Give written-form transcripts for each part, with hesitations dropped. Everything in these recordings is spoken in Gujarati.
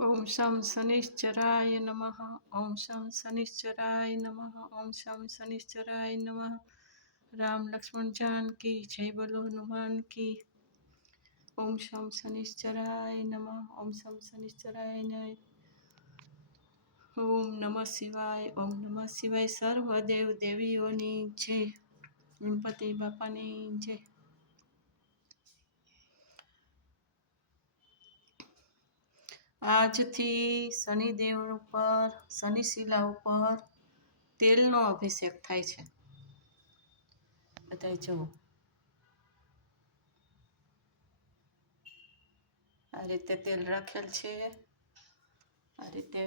ઓમ શમ શનિશ્ચરાય નમઃ. ઓમ શમ શનિશ્ચરાય નમઃ. ઓમ શમ શનિશ્ચરાય નમઃ. રામ લક્ષ્મણ જાનકી જય, બોલો હનુમાન કી. ઓમ શમ શનિશ્ચરાય નમઃ. ઓમ શમ શનિશ્ચરાય નમઃ. ઓમ નમઃ શિવાય. ઓમ નમઃ શિવાય. સર્વ દેવ દેવીઓની જય. ગણપતિ બાપાની જય. આજથી શનિદેવ ઉપર, શનિશિલા ઉપર તેલનો અભિષેક થાય છે. બધાય જુઓ, આ રીતે તેલ રાખેલ છે. આ રીતે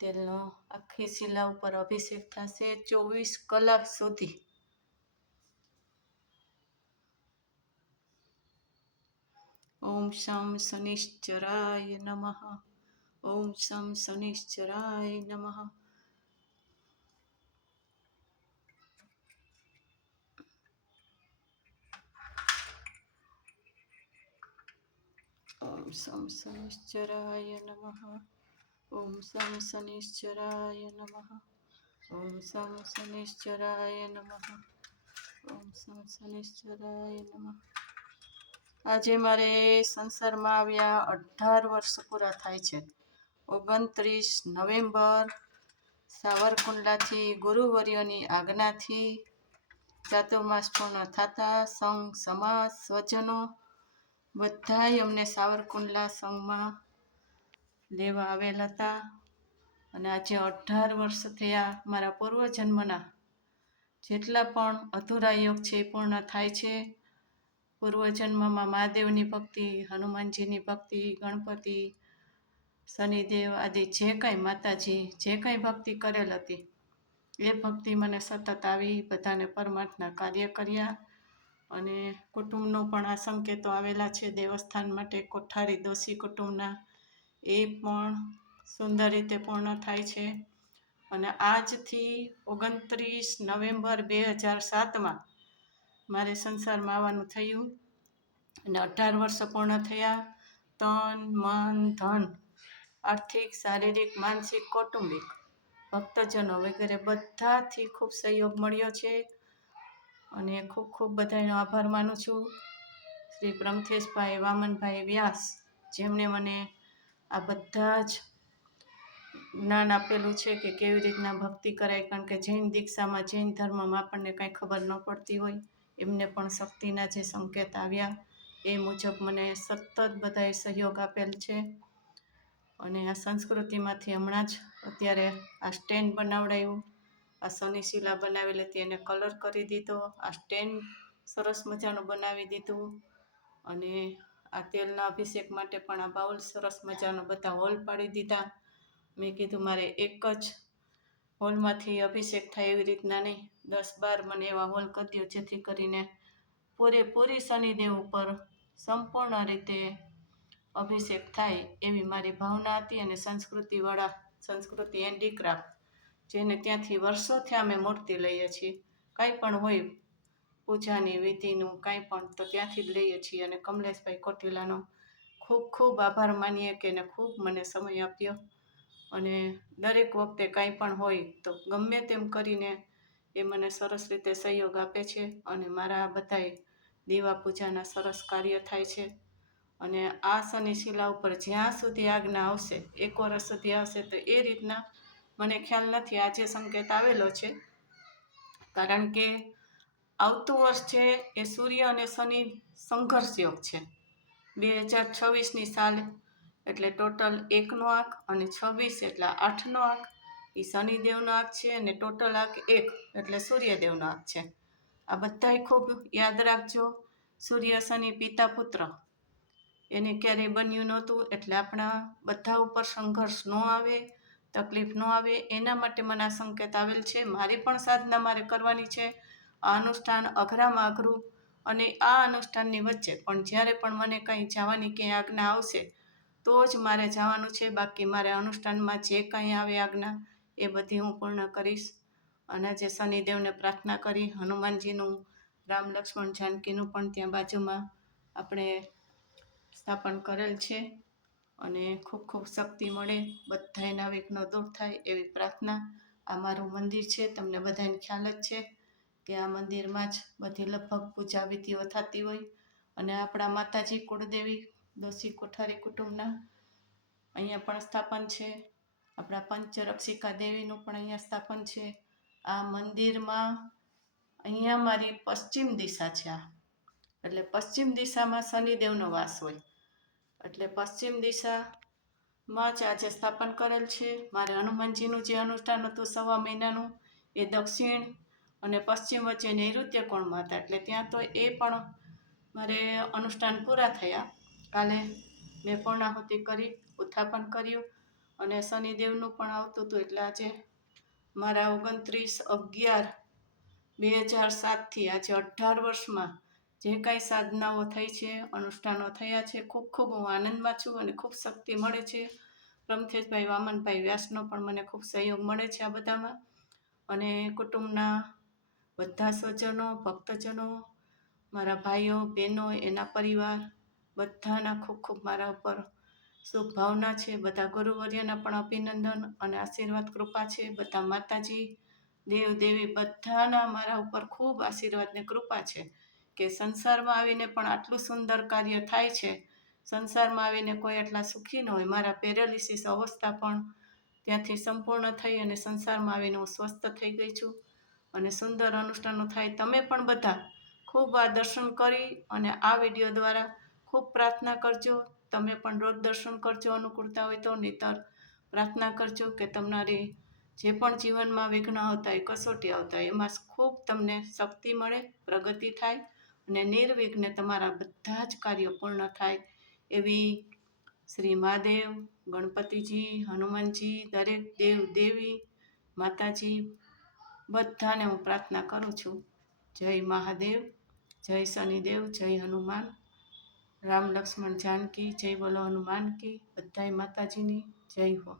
તેલનો આખી શિલા ઉપર અભિષેક થશે 24 કલાક સુધી. ઓમ શમ શનિશ્ચરાય નમઃ. ઓમ શમ શનિશ્ચરાય નમઃ. ઓમ શમ શનિશ્ચરાય નમઃ. ઓમ શમ શનિશ્ચરાય નમઃ. ઓમ શમ શનિશ્ચરાય નમઃ. ઓમ શમ શનિશ્ચરાય નમઃ. આજે મારે સંસારમાં આવ્યા 18 વર્ષ પૂરા થાય છે. 29 નવેમ્બર સાવરકુંડલાથી ગુરુવર્યોની આજ્ઞાથી ચાતુર્માસ પૂર્ણ થતા સંઘ સમાજ સ્વજનો બધાય અમને સાવરકુંડલા સંઘમાં લેવા આવેલ હતા. અને આજે 18 વર્ષ થયા. મારા પૂર્વજન્મના જેટલા પણ અધૂરા યોગ છે એ પૂર્ણ થાય છે. પૂર્વજન્મમાં મહાદેવની ભક્તિ, હનુમાનજીની ભક્તિ, ગણપતિ, શનિદેવ આદિ જે કાંઈ માતાજી જે કાંઈ ભક્તિ કરેલ હતી એ ભક્તિ મને સતત આવી. બધાને પરમાર્થના કાર્ય કર્યા. અને કુટુંબનો પણ આ સંકેતો આવેલા છે દેવસ્થાન માટે, કોઠારી દોશી કુટુંબના, એ પણ સુંદર રીતે પૂર્ણ થાય છે. અને આજથી 29 નવેમ્બર 2007માં મારે સંસારમાં આવવાનું થયું. અને 18 વર્ષ પૂર્ણ થયા. તન, મન, ધન, આર્થિક, શારીરિક, માનસિક, કૌટુંબિક, ભક્તજનો વગેરે બધાથી ખૂબ સહયોગ મળ્યો છે. અને ખૂબ ખૂબ બધાનો આભાર માનું છું. શ્રી બ્રહ્મથેશભાઈ વામનભાઈ વ્યાસ, જેમણે મને આ બધા જ જ્ઞાન આપેલું છે કે કેવી રીતના ભક્તિ કરાય. કારણ કે જૈન દીક્ષામાં, જૈન ધર્મમાં આપણને કાંઈ ખબર ન પડતી હોય. એમને પણ શક્તિના જે સંકેત આવ્યા એ મુજબ મને સતત બધાએ સહયોગ આપેલ છે. અને આ સંસ્કૃતિમાંથી હમણાં જ અત્યારે આ સ્ટેન્ડ બનાવડાવ્યું. આ શનિશિલા બનાવેલી હતી એને કલર કરી દીધો. આ સ્ટેન્ડ સરસ મજાનું બનાવી દીધું. અને આ તેલના અભિષેક માટે પણ આ બાઉલ સરસ મજાનો બધા હોલ પાડી દીધા. મેં કીધું મારે એક જ હોલમાંથી અભિષેક થાય એવી રીતના નહીં, 10-12 મને એવા હોલ કરી દો, જેથી કરીને પૂરેપૂરી શનિદેવ ઉપર સંપૂર્ણ રીતે અભિષેક થાય એવી મારી ભાવના હતી. અને સંસ્કૃતિવાળા, સંસ્કૃતિ હેન્ડીક્રાફ્ટ, જેને ત્યાંથી વર્ષોથી અમે મૂર્તિ લઈએ છીએ. કાંઈ પણ હોય પૂજાની વિધિનું કાંઈ પણ, તો ત્યાંથી જ લઈએ છીએ. અને કમલેશભાઈ કોઠીલાનો ખૂબ ખૂબ આભાર માનીએ કે એને ખૂબ મને સમય આપ્યો. અને દરેક વખતે કાંઈ પણ હોય તો ગમે તેમ કરીને એ મને સરસ રીતે સહયોગ આપે છે. અને મારા બધાય દીવા પૂજાના સરસ કાર્ય થાય છે. અને આ શનિશિલા ઉપર જ્યાં સુધી આજ્ઞા આવશે, 1 વર્ષ સુધી આવશે, તો એ રીતના મને ખ્યાલ નથી. આજે સંકેત આવેલો છે કારણ કે આવતું વર્ષ છે એ સૂર્ય અને શનિ સંઘર્ષ યોગ છે. 2026ની સાલ એટલે ટોટલ 1નો આંક, અને 26 એટલે 8નો આંક એ શનિદેવનો આંક છે. અને ટોટલ આંક 1 એટલે સૂર્યદેવનો આંક છે. આ બધાય ખૂબ યાદ રાખજો. સૂર્ય શનિ પિતા પુત્ર એને ક્યારેય બન્યું નહોતું. એટલે આપણા બધા ઉપર સંઘર્ષ ન આવે, તકલીફ ન આવે, એના માટે મને આ સંકેત આવેલ છે. મારી પણ સાધના મારે કરવાની છે. આ અનુષ્ઠાન અઘરામાં અઘરું, અને આ અનુષ્ઠાનની વચ્ચે પણ જ્યારે પણ મને કંઈ જવાની ક્યાંય આજ્ઞા આવશે તો જ મારે જવાનું છે. બાકી મારે અનુષ્ઠાનમાં જે કાંઈ આવે આજ્ઞા એ બધી હું પૂર્ણ કરીશ. અને જે શનિદેવને પ્રાર્થના કરી, હનુમાનજીનું, રામ લક્ષ્મણ જાનકીનું પણ ત્યાં બાજુમાં આપણે સ્થાપન કરેલ છે. અને ખૂબ ખૂબ શક્તિ મળે, બધાયના વિઘ્નો દૂર થાય એવી પ્રાર્થના. આ મારું મંદિર છે, તમને બધાને ખ્યાલ જ છે કે આ મંદિરમાં જ બધી લગભગ પૂજા વિધિઓ થતી હોય. અને આપણા માતાજી કુળદેવી દોશી કોઠારી કુટુંબના અહીંયા પણ સ્થાપન છે. આપણા પંચરક્ષિકા દેવીનું પણ અહીંયા સ્થાપન છે. આ મંદિરમાં અહીંયા મારી પશ્ચિમ દિશા છે. આ એટલે પશ્ચિમ દિશામાં શનિદેવનો વાસ હોય, એટલે પશ્ચિમ દિશામાં જ આજે સ્થાપન કરેલ છે. મારે હનુમાનજીનું જે અનુષ્ઠાન હતું 1.25 મહિનાનું, એ દક્ષિણ અને પશ્ચિમ વચ્ચે નૈઋત્ય કોણમાં હતા. એટલે ત્યાં તો એ પણ મારે અનુષ્ઠાન પૂરા થયા. કાલે મેં પૂર્ણાહુતિ કરી, ઉત્થાપન કર્યું અને શનિદેવનું પણ આવતું હતું. એટલે આજે મારા 29/11/2007થી આજે 18 વર્ષમાં જે કાંઈ સાધનાઓ થઈ છે, અનુષ્ઠાનો થયા છે, ખૂબ ખૂબ હું આનંદમાં છું અને ખૂબ શક્તિ મળે છે. રમથેશભાઈ વામનભાઈ વ્યાસનો પણ મને ખૂબ સહયોગ મળે છે આ બધામાં. અને કુટુંબના બધા સ્વજનો, ભક્તજનો, મારા ભાઈઓ બહેનો, એના પરિવાર બધાના ખૂબ ખૂબ મારા ઉપર શુભ ભાવના છે. બધા ગુરુવર્યના પણ અભિનંદન અને આશીર્વાદ કૃપા છે. બધા માતાજી દેવ દેવી બધાના મારા ઉપર ખૂબ આશીર્વાદ ને કૃપા છે કે સંસારમાં આવીને પણ આટલું સુંદર કાર્ય થાય છે. સંસારમાં આવીને કોઈ એટલા સુખી ન હોય. મારા પેરાલિસિસ અવસ્થા પણ ત્યાંથી સંપૂર્ણ થઈ અને સંસારમાં આવીને હું સ્વસ્થ થઈ ગઈ છું અને સુંદર અનુષ્ઠાનો થાય. તમે પણ બધા ખૂબ આ દર્શન કરી અને આ વિડીયો દ્વારા ખૂબ પ્રાર્થના કરજો. તમે પણ રોજ દર્શન કરજો અનુકૂળતા હોય તો, નહીંતર પ્રાર્થના કરજો કે તમારી જે પણ જીવનમાં વિઘ્ન આવતા હોય, કસોટી આવતા હોય, એમાં ખૂબ તમને શક્તિ મળે, પ્રગતિ થાય અને નિર્વિઘ્ને તમારા બધા જ કાર્યો પૂર્ણ થાય એવી શ્રી મહાદેવ, ગણપતિજી, હનુમાનજી, દરેક દેવ દેવી, માતાજી બધાને હું પ્રાર્થના કરું છું. જય મહાદેવ, જય શનિદેવ, જય હનુમાન, રામ લક્ષ્મણ જાનકી, જય બોલો હનુમાન કી. બધાય માતાજીની જય હો.